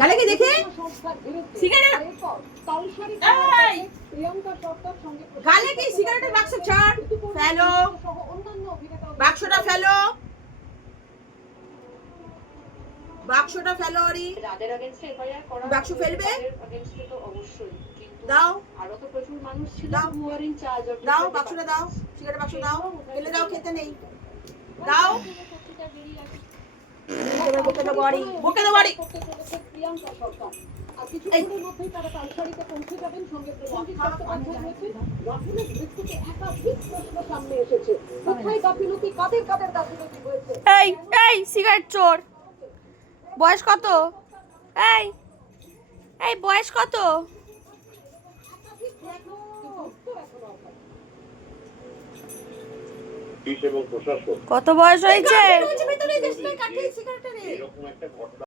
গালে কি দেখে সিগারেট গালে কি সিগারেটের বাক্স ছাড় ফেলো বাক্সটা ফেলো বাক্সটা ফেলো আরি বাক্স ফেলবে দাও আরো তো প্রচুর মানুষ ছিল হু আর ইন চার্জ অফ দাও বাক্সটা দাও সিগারেট বাক্স দাও ফেলে দাও খেতে নেই দাও এবার বুকে দাও বাড়ি প্রিয়াঙ্কা সরকার আর কিছুক্ষণের মধ্যেই তারা তালসারিতে পৌঁছে যাবেন সঙ্গে প্রধানমন্ত্রী রয়েছে গঠনের ভিত্তিতে একাধিক প্রশ্ন সামনে এসেছে কোথায় গাফিলতি কাদের কাদের গাফিলতি হয়েছে এই এই সিগারেট চোর বয়স কত এই এই বয়স কত কত বয়স হয়েছে?